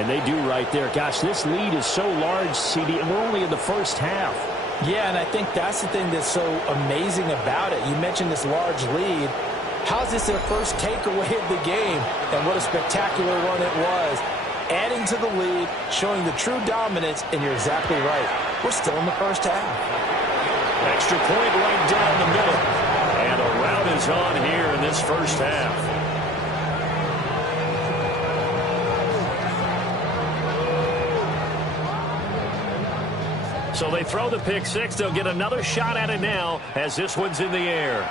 And they do right there. Gosh, this lead is so large, CD, and we're only in the first half. Yeah, and I think that's the thing that's so amazing about it. You mentioned this large lead. How's this their first takeaway of the game? And what a spectacular run it was. Adding to the lead, showing the true dominance, and you're exactly right. We're still in the first half. Extra point right down the middle. And a rout is on here in this first half. So they throw the pick six. They'll get another shot at it now as this one's in the air.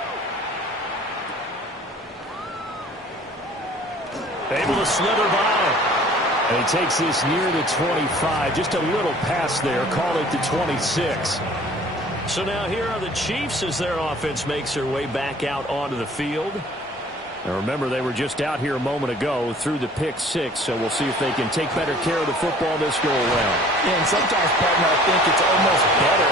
Able to slither by. And he takes this near the 25. Just a little pass there. Call it the 26. So now here are the Chiefs as their offense makes their way back out onto the field. Now remember, they were just out here a moment ago through the pick six, so we'll see if they can take better care of the football this go-around. Yeah, and sometimes, partner, I think it's almost better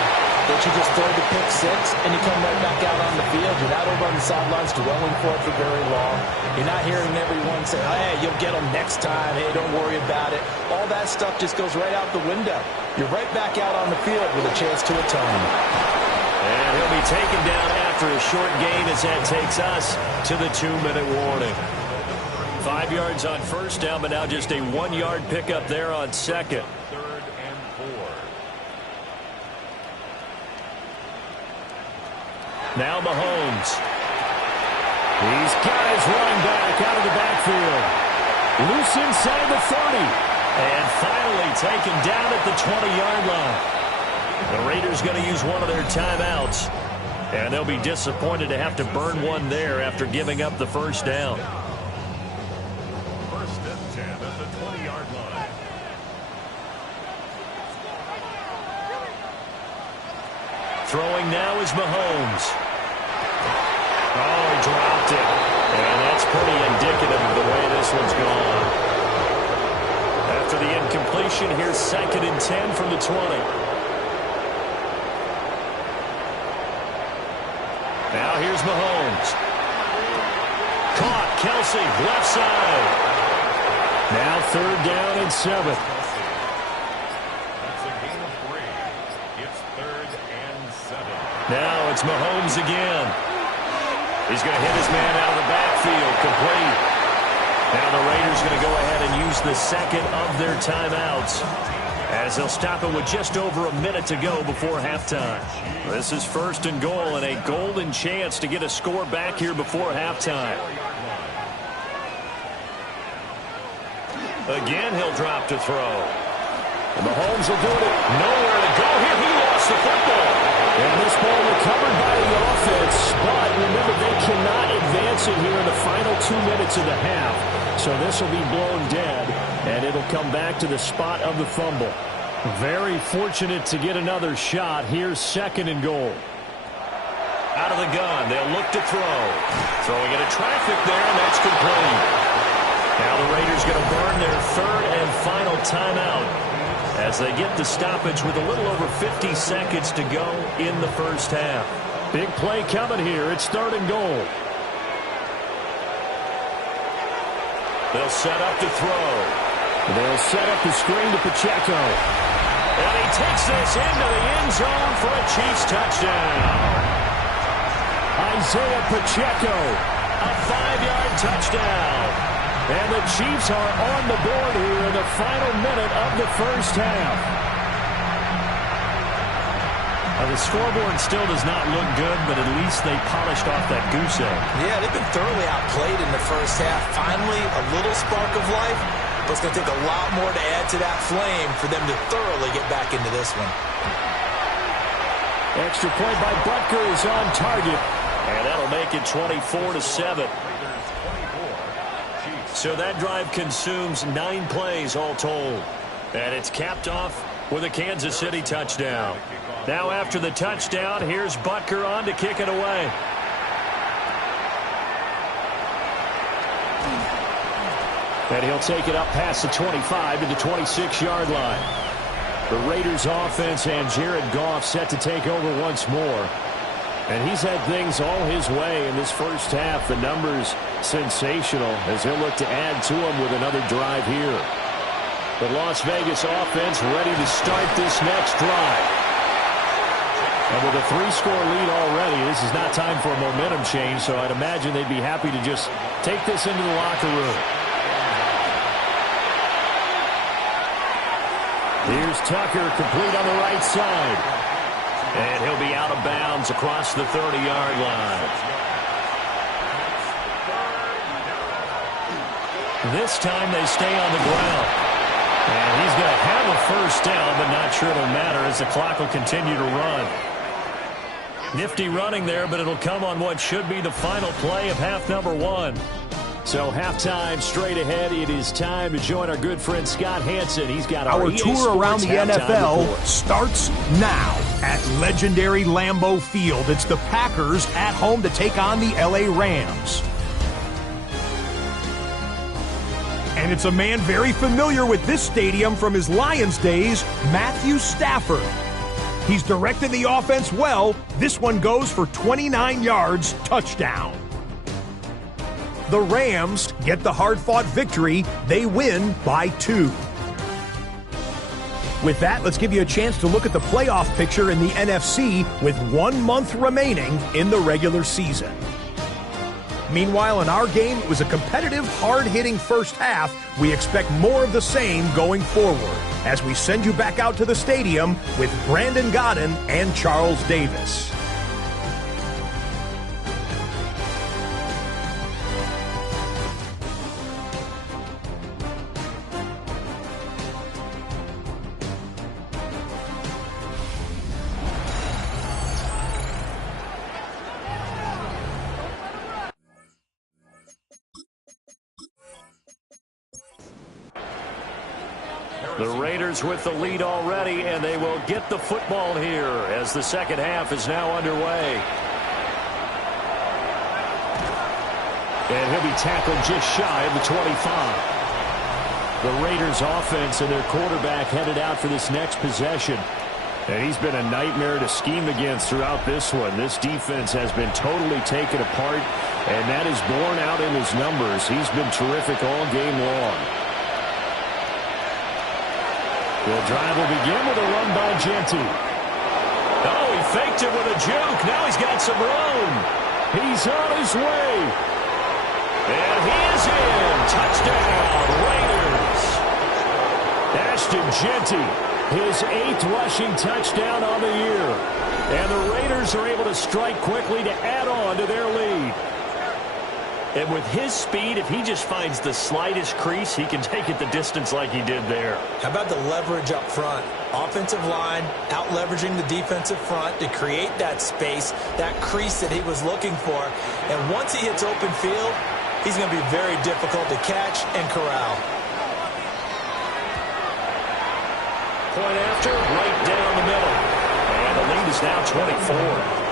that you just throw the pick six and you come right back out on the field. You're not over on the sidelines dwelling for it for very long. You're not hearing everyone say, hey, you'll get them next time. Hey, don't worry about it. All that stuff just goes right out the window. You're right back out on the field with a chance to atone. And he'll be taken down after a short gain as that takes us to the 2-minute warning. 5 yards on first down, but now just a 1-yard pickup there on second. 3rd and 4. Now Mahomes. He's got his running back out of the backfield. Loose inside the 30. And finally taken down at the 20-yard line. The Raiders going to use one of their timeouts. And they'll be disappointed to have to burn one there after giving up the first down. 1st and 10 at the 20-yard line. Throwing now is Mahomes. Oh, he dropped it. And that's pretty indicative of the way this one's gone. After the incompletion, here's 2nd and 10 from the 20. Now here's Mahomes. Caught. Kelsey, left side. Now 3rd down and 7. That's a gain of 3. It's 3rd and 7. Now it's Mahomes again. He's going to hit his man out of the backfield. Complete. Now the Raiders going to go ahead and use the second of their timeouts, as they'll stop it with just over a minute to go before halftime. This is 1st and goal and a golden chance to get a score back here before halftime. Again, he'll drop to throw. And Mahomes will do it. Nowhere to go here. He lost the football. And this ball recovered by the offense. But remember, they cannot advance it here in the final 2 minutes of the half. So this will be blown dead, and it'll come back to the spot of the fumble. Very fortunate to get another shot. Here's 2nd and goal. Out of the gun, they'll look to throw. Throwing into traffic there, and that's complete. Now the Raiders going to burn their 3rd and final timeout as they get the stoppage with a little over 50 seconds to go in the first half. Big play coming here. It's 3rd and goal. They'll set up to throw. They'll set up the screen to Pacheco. And he takes this into the end zone for a Chiefs touchdown. Isaiah Pacheco, a 5-yard touchdown. And the Chiefs are on the board here in the final minute of the first half. The scoreboard still does not look good, but at least they polished off that goose egg. Yeah, they've been thoroughly outplayed in the first half. Finally, a little spark of life, but it's going to take a lot more to add to that flame for them to thoroughly get back into this one. Extra point by Butker is on target, and that'll make it 24-7. So that drive consumes 9 plays all told. And it's capped off with a Kansas City touchdown. Now after the touchdown, here's Butker on to kick it away. And he'll take it up past the 25 to the 26-yard line. The Raiders offense and Jared Goff set to take over once more. And he's had things all his way in this first half. The numbers sensational as he'll look to add to them with another drive here. The Las Vegas offense ready to start this next drive. And with a 3-score lead already, this is not time for a momentum change, so I'd imagine they'd be happy to just take this into the locker room. Here's Tucker, complete on the right side. And he'll be out of bounds across the 30-yard line. This time they stay on the ground. And he's going to have a first down, but not sure it'll matter as the clock will continue to run. Nifty running there, but it'll come on what should be the final play of half number 1. So halftime straight ahead. It is time to join our good friend Scott Hanson. He's got our EA tour Sports around the NFL report. starts now at legendary Lambeau Field. It's the Packers at home to take on the LA Rams. And it's a man very familiar with this stadium from his Lions days, Matthew Stafford. He's directed the offense well. This one goes for 29 yards, touchdown. The Rams get the hard-fought victory. They win by 2. With that, let's give you a chance to look at the playoff picture in the NFC with 1 month remaining in the regular season. Meanwhile, in our game, it was a competitive, hard-hitting first half. We expect more of the same going forward as we send you back out to the stadium with Brandon Godden and Charles Davis. The Raiders with the lead already, and they will get the football here as the second half is now underway. And he'll be tackled just shy of the 25. The Raiders offense and their quarterback headed out for this next possession. And he's been a nightmare to scheme against throughout this one. This defense has been totally taken apart, and that is borne out in his numbers. He's been terrific all game long. The drive will begin with a run by Genty. Oh, he faked it with a juke. Now he's got some room. He's on his way. And he is in. Touchdown, Raiders. Ashton Genty, his 8th rushing touchdown on the year. And the Raiders are able to strike quickly to add on to their lead. And with his speed, if he just finds the slightest crease, he can take it the distance like he did there. How about the leverage up front? Offensive line out-leveraging the defensive front to create that space, that crease that he was looking for. And once he hits open field, he's going to be very difficult to catch and corral. Point after, right down the middle. And the lead is now 24.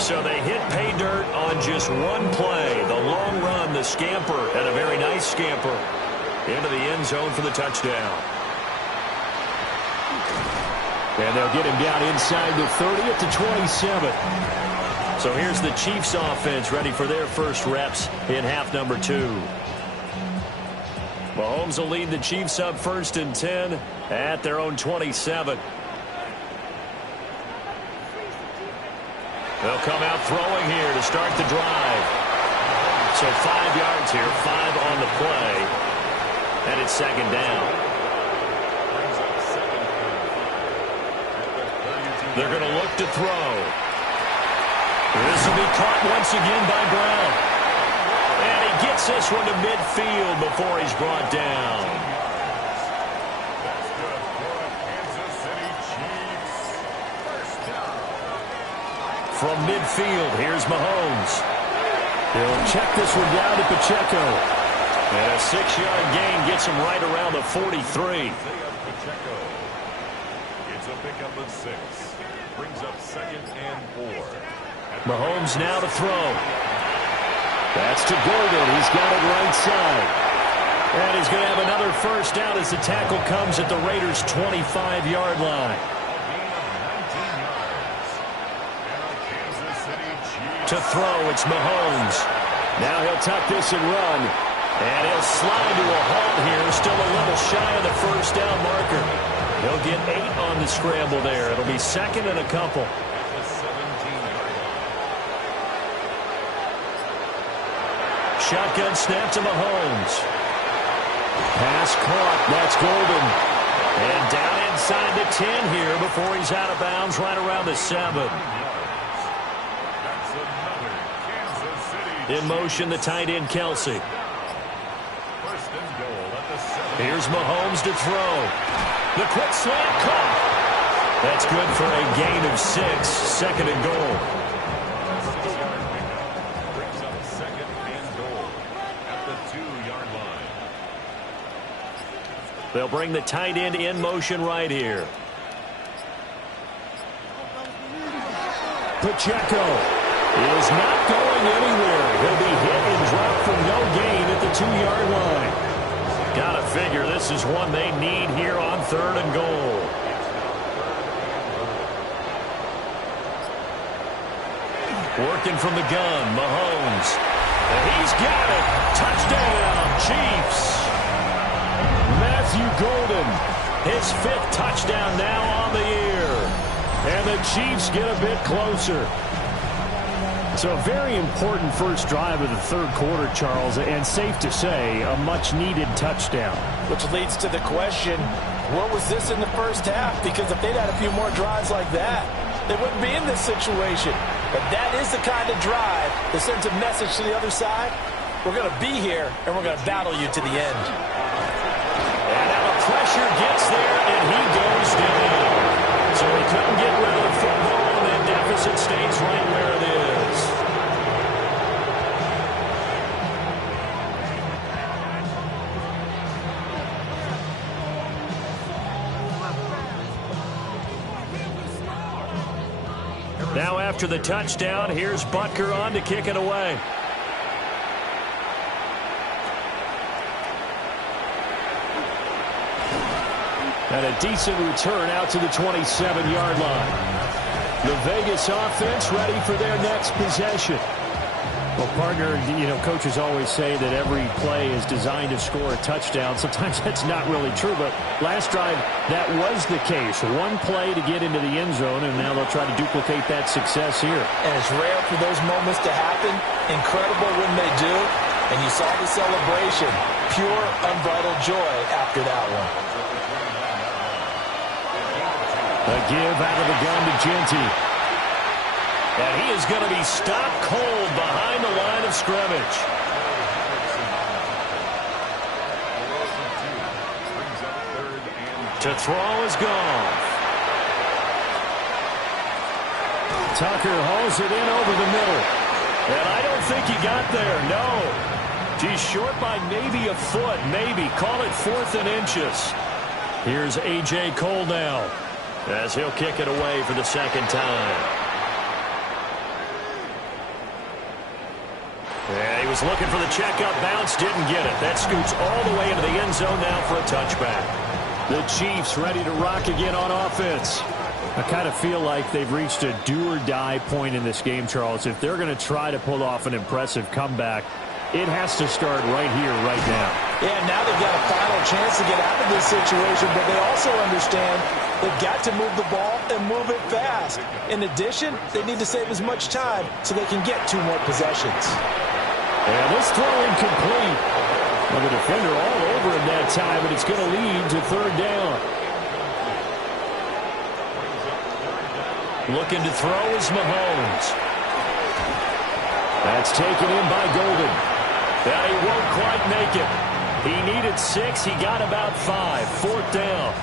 So they hit pay dirt on just one play. The long run, the scamper, and a very nice scamper into the end zone for the touchdown. And they'll get him down inside the 30 at the 27. So here's the Chiefs offense ready for their first reps in half number 2. Mahomes will lead the Chiefs up 1st and 10 at their own 27. They'll come out throwing here to start the drive. So 5 yards here, 5 on the play. And it's second down. They're going to look to throw. This will be caught once again by Brown. And he gets this one to midfield before he's brought down. From midfield, here's Mahomes. He'll check this one down to Pacheco. And a 6-yard gain gets him right around the 43. It's a pickup of 6. Brings up 2nd and 4. Mahomes now to throw. That's to Gordon. He's got it right side. And he's going to have another first down as the tackle comes at the Raiders' 25-yard line. To throw, it's Mahomes. Now he'll tuck this and run. And he'll slide to a halt here, still a little shy of the first down marker. He'll get 8 on the scramble there. It'll be second and a couple. Shotgun snap to Mahomes. Pass caught. That's Golden. And down inside the 10 here before he's out of bounds right around the 7. In motion, the tight end, Kelsey. Here's Mahomes to throw. The quick slant caught. That's good for a gain of 6. Second and goal. Brings up second and goal at the 2-yard line. They'll bring the tight end in motion right here. Pacheco is not going anywhere. He'll be hit and dropped for no gain at the 2-yard line. Gotta figure this is one they need here on 3rd and goal. Working from the gun, Mahomes. And he's got it. Touchdown, Chiefs. Matthew Golden, his 5th touchdown now on the year. And the Chiefs get a bit closer. So a very important first drive of the 3rd quarter, Charles, and safe to say, a much-needed touchdown. Which leads to the question, what was this in the first half? Because if they'd had a few more drives like that, they wouldn't be in this situation. But that is the kind of drive that sends a message to the other side. We're going to be here, and we're going to battle you to the end. And now the pressure gets there, and he goes down. So he couldn't get rid of the football, and that deficit stays right where it is. Now after the touchdown, here's Butker on to kick it away. And a decent return out to the 27-yard line. The Vegas offense ready for their next possession. Well, partner, you know, coaches always say that every play is designed to score a touchdown. Sometimes that's not really true, but last drive, that was the case. One play to get into the end zone, and now they'll try to duplicate that success here. And it's rare for those moments to happen. Incredible when they do. And you saw the celebration. Pure, unbridled joy after that one. A give out of the gun to Genty. And he is going to be stopped cold behind the line of scrimmage. To throw is gone. Tucker hauls it in over the middle. And I don't think he got there, no. He's short by maybe a foot, maybe. Call it 4th and inches. Here's A.J. Cole now, as he'll kick it away for the 2nd time. Yeah, he was looking for the checkup bounce, didn't get it. That scoots all the way into the end zone now for a touchback. The Chiefs ready to rock again on offense. I kind of feel like they've reached a do-or-die point in this game, Charles. If they're going to try to pull off an impressive comeback, it has to start right here, right now. Yeah, now they've got a final chance to get out of this situation, but they also understand they've got to move the ball and move it fast. In addition, they need to save as much time so they can get 2 more possessions. And this throw incomplete. Well, the defender all over him that time, but it's going to lead to 3rd down. Looking to throw is Mahomes. That's taken in by Golden. And he won't quite make it. He needed 6. He got about 5. 4th down.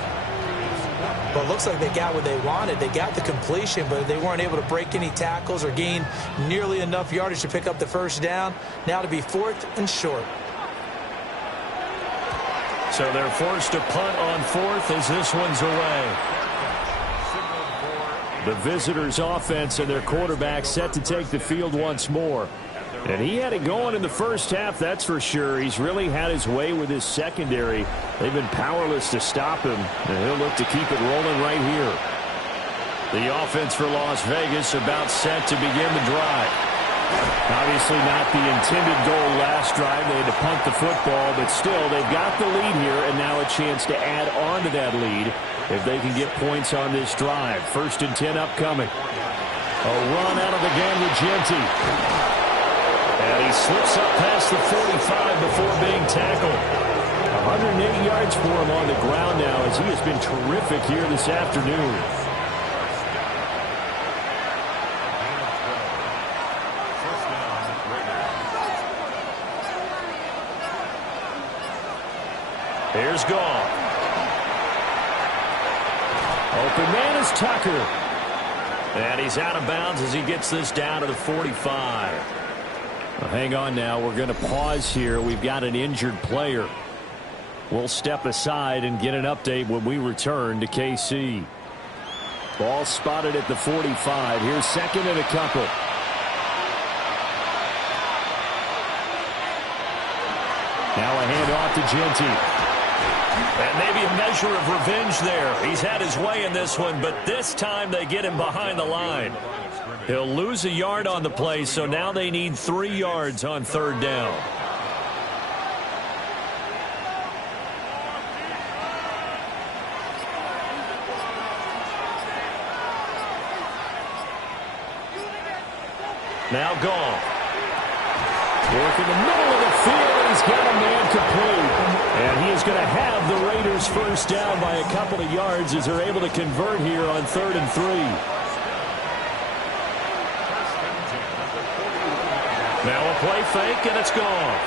Well, it looks like they got what they wanted. They got the completion, but they weren't able to break any tackles or gain nearly enough yardage to pick up the first down. Now to be 4th and short. So they're forced to punt on 4th as this one's away. The visitors' offense and their quarterback set to take the field once more. And he had it going in the first half, that's for sure. He's really had his way with his secondary. They've been powerless to stop him, and he'll look to keep it rolling right here. The offense for Las Vegas about set to begin the drive. Obviously not the intended goal last drive. They had to punt the football, but still, they've got the lead here, and now a chance to add on to that lead if they can get points on this drive. 1st and 10 upcoming. A run out of the gun with Genty. And he slips up past the 45 before being tackled. 180 yards for him on the ground now as he has been terrific here this afternoon. Here's Goff. Open man is Tucker. And he's out of bounds as he gets this down to the 45. Well, hang on now. We're going to pause here. We've got an injured player. We'll step aside and get an update when we return to KC. Ball spotted at the 45. Here's 2nd and a couple. Now a handoff to Genty. And maybe a measure of revenge there. He's had his way in this one, but this time they get him behind the line. He'll lose a yard on the play, so now they need 3 yards on 3rd down. Now Goff. Work in the middle of the field, and he's got a man complete. And he is going to have the Raiders 1st down by a couple of yards as they're able to convert here on 3rd and 3. Now a play fake, and it's Goff.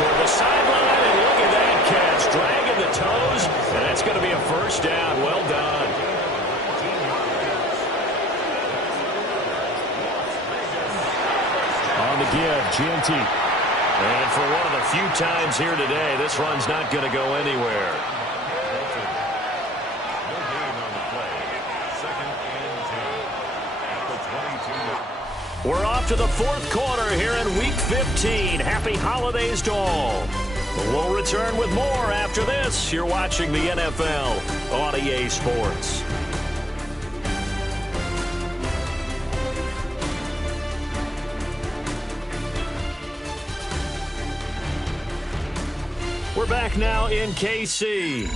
Toward the sideline, and look at that catch. Dragging the toes, and it's going to be a 1st down. Well done. On the give, Genty. And for one of the few times here today, this run's not going to go anywhere. No gain on the play. 2nd and 10 at the 22. We're off to the 4th quarter here in Week 15. Happy holidays to all. We'll return with more after this. You're watching the NFL on EA Sports. We're back now in KC.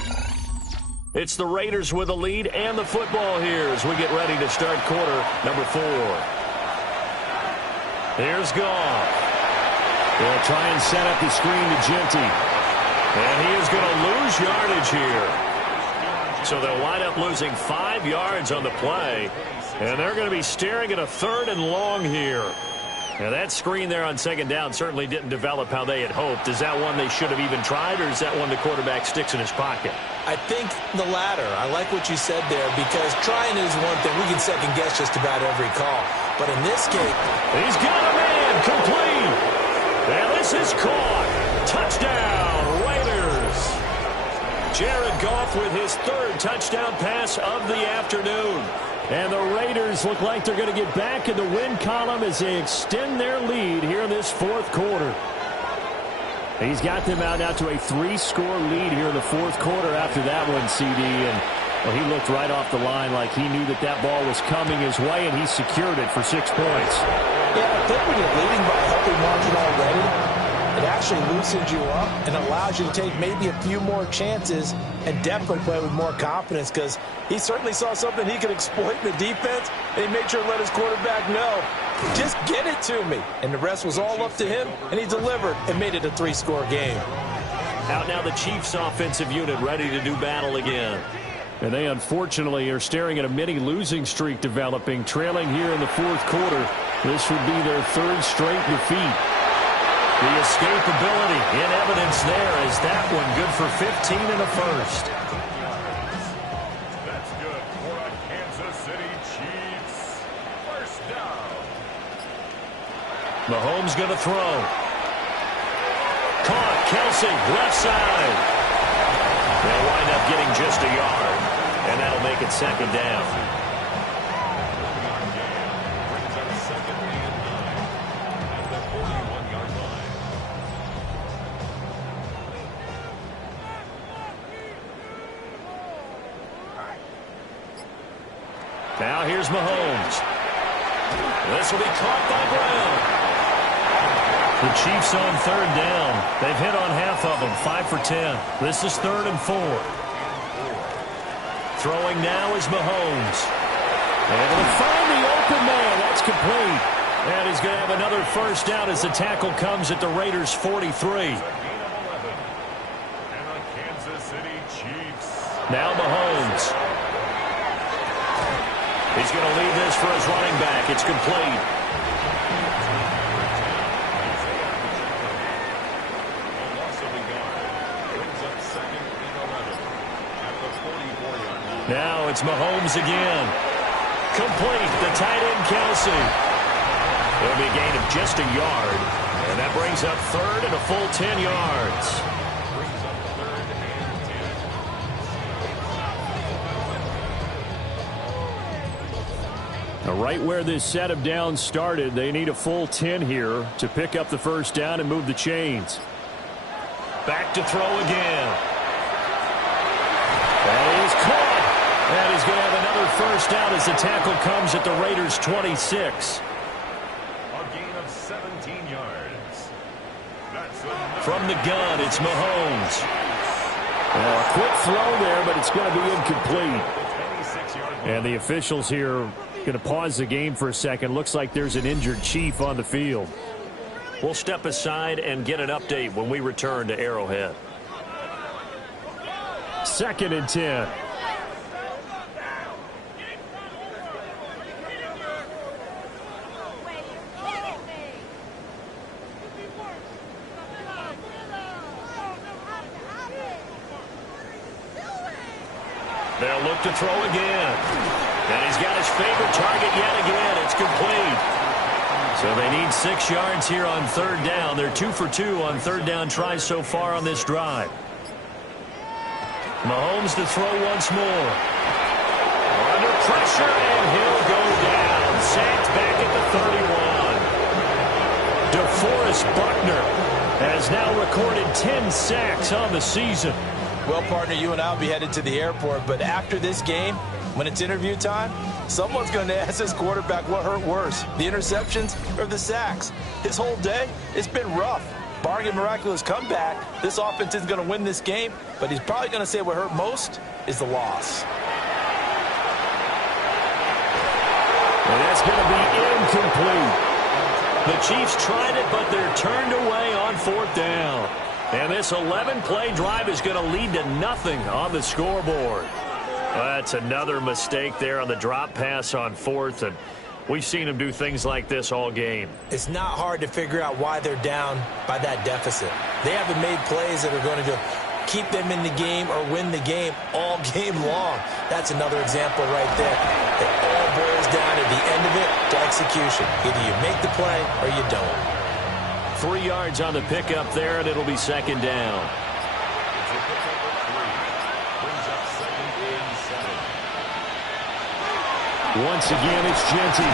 It's the Raiders with a lead and the football here as we get ready to start quarter number 4. Here's Goff. They'll try and set up the screen to Genty. And he is going to lose yardage here. So they'll wind up losing 5 yards on the play. And they're going to be staring at a 3rd and long here. Now, that screen there on 2nd down certainly didn't develop how they had hoped. Is that one they should have even tried, or is that one the quarterback sticks in his pocket? I think the latter. I like what you said there, because trying is one thing. We can second-guess just about every call. But in this case, he's got a man complete. And this is caught. Touchdown, Raiders. Jared Goff with his 3rd touchdown pass of the afternoon. And the Raiders look like they're going to get back in the win column as they extend their lead here in this 4th quarter. He's got them out now to a 3-score lead here in the 4th quarter after that one, CD. And well, he looked right off the line like he knew that that ball was coming his way, and he secured it for 6 points. Yeah, I think when you're leading by a healthy margin already, it actually loosens you up and allows you to take maybe a few more chances and definitely play with more confidence, because he certainly saw something he could exploit in the defense, and he made sure to let his quarterback know, just get it to me. And the rest was all up to him, and he delivered and made it a 3-score game. Out now the Chiefs offensive unit ready to do battle again. And they unfortunately are staring at a mini losing streak developing, trailing here in the 4th quarter. This would be their 3rd straight defeat. The escapability in evidence there as that one good for 15 in the 1st. That's good for a Kansas City Chiefs 1st down. Mahomes going to throw. Caught. Kelsey, left side. They'll wind up getting just a yard, and that'll make it 2nd down. Brings up 2nd and 9 at the 41-yard line. Now here's Mahomes. This will be caught by Brown. The Chiefs on third down. They've hit on half of them, 5 for 10. This is 3rd and 4. Throwing now is Mahomes. And he'll find the open man. That's complete. And he's going to have another first down as the tackle comes at the Raiders' 43. Now Mahomes. He's going to leave this for his running back. It's complete. Now it's Mahomes again. Complete. The tight end, Kelsey. It'll be a gain of just a yard. And that brings up 3rd and a full 10 yards. Right where this set of downs started, they need a full 10 here to pick up the first down and move the chains. Back to throw again. That is caught. And he's going to have another first down as the tackle comes at the Raiders' 26. A gain of 17 yards. From the gun, it's Mahomes. A quick throw there, but it's going to be incomplete. And the officials here going to pause the game for a second. Looks like there's an injured Chief on the field. We'll step aside and get an update when we return to Arrowhead. 2nd and 10. They'll look to throw again. And he's got his favorite target yet again. It's complete. So they need 6 yards here on 3rd down. They're 2 for 2 on 3rd down tries so far on this drive. Mahomes to throw once more. Under pressure, and he'll go down. Sacked back at the 31. DeForest Buckner has now recorded 10 sacks on the season. Well, partner, you and I will be headed to the airport, but after this game, when it's interview time, someone's going to ask this quarterback what hurt worse, the interceptions or the sacks. His whole day, it's been rough. Barring a miraculous comeback, this offense is going to win this game, but he's probably going to say what hurt most is the loss. And that's going to be incomplete. The Chiefs tried it, but they're turned away on 4th down. And this 11-play drive is going to lead to nothing on the scoreboard. That's another mistake there on the drop pass on 4th, and we've seen them do things like this all game. It's not hard to figure out why they're down by that deficit. They haven't made plays that are going to keep them in the game or win the game all game long. That's another example right there. It all boils down at the end of it to execution. Either you make the play or you don't. 3 yards on the pickup there, and it'll be 2nd down. Once again, it's Genty.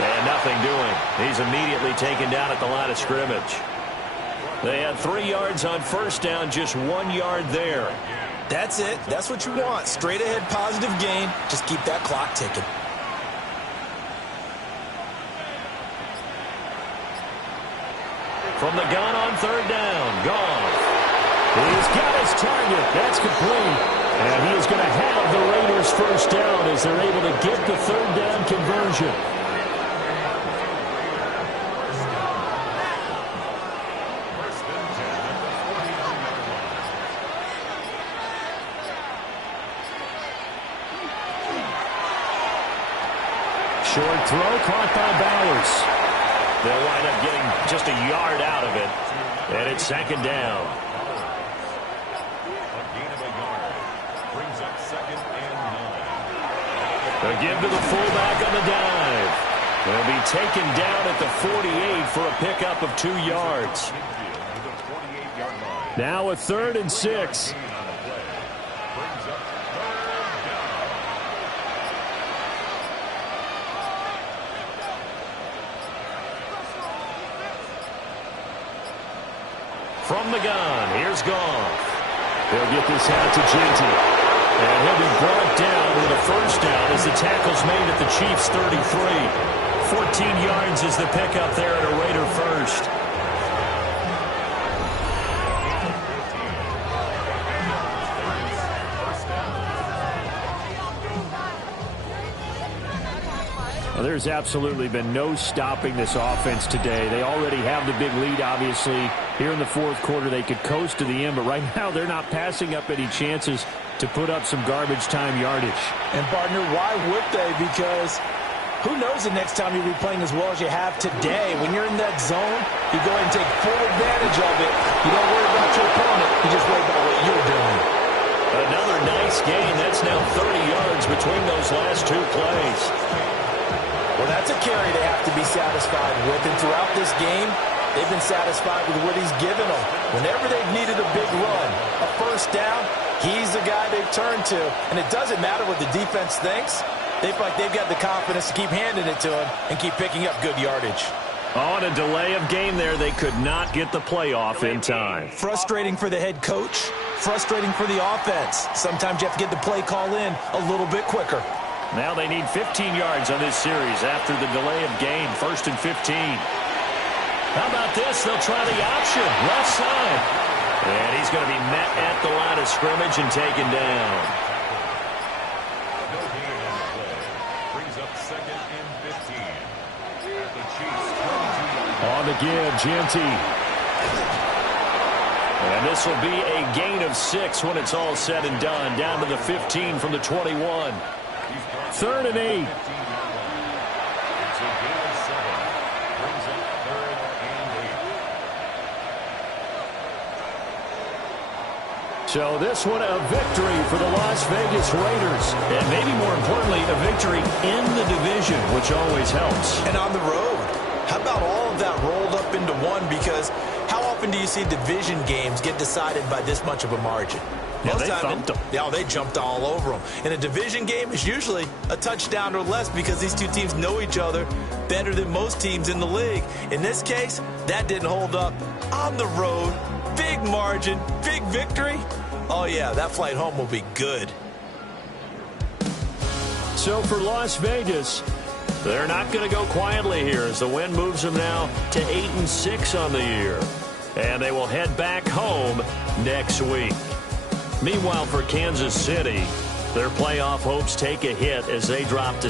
And nothing doing. He's immediately taken down at the line of scrimmage. They had 3 yards on first down, just 1 yard there. That's it. That's what you want. Straight ahead positive gain. Just keep that clock ticking. From the gun on 3rd down, Goff. He's got his target. That's complete. And he is going to have the Raiders' first down as they're able to get the 3rd down conversion. Short throw caught by Bowers. They'll wind up getting just a yard out of it. And it's 2nd down. They'll give to the fullback on the dive. They'll be taken down at the 48 for a pickup of 2 yards. Now a 3rd and 6. From the gun, here's Goff. They'll get this out to Genty. And he'll be brought down with a first down as the tackle's made at the Chiefs' 33. 14 yards is the pickup there at a Raider first. Well, there's absolutely been no stopping this offense today. They already have the big lead, obviously. Here in the fourth quarter, they could coast to the end, but right now they're not passing up any chances to put up some garbage time yardage. And, partner, why would they? Because who knows the next time you'll be playing as well as you have today. When you're in that zone, you go ahead and take full advantage of it. You don't worry about your opponent. You just worry about what you're doing. Another nice gain. That's now 30 yards between those last two plays. Well, that's a carry they have to be satisfied with. And throughout this game, they've been satisfied with what he's given them. Whenever they've needed a big run, a first down, he's the guy they've turned to. And it doesn't matter what the defense thinks. They feel like they've got the confidence to keep handing it to him and keep picking up good yardage. On a delay of game there, they could not get the play off in time. Frustrating for the head coach. Frustrating for the offense. Sometimes you have to get the play call in a little bit quicker. Now they need 15 yards on this series after the delay of game. 1st and 15. How about this? They'll try the option. Left side. And he's going to be met at the line of scrimmage and taken down. No gain on the play. Brings up 2nd and 15. At the Chiefs' 22. On the give, Gianti. And this will be a gain of 6 when it's all said and done. Down to the 15 from the 21. 3rd and 8. It's a gain of 7. Brings up 3rd and 8. So this one a victory for the Las Vegas Raiders. And maybe more importantly, a victory in the division, which always helps. And on the road. How about all of that rolled up into one? Because how often do you see division games get decided by this much of a margin? Yeah, Most they times, thumped them. Yeah, they jumped all over them. And a division game is usually a touchdown or less because these two teams know each other better than most teams in the league. In this case, that didn't hold up. On the road, big margin, big victory. Oh, yeah, that flight home will be good. So for Las Vegas, They're not going to go quietly here as the win moves them now to 8-6 on the year. And they will head back home next week. Meanwhile, for Kansas City, their playoff hopes take a hit as they drop to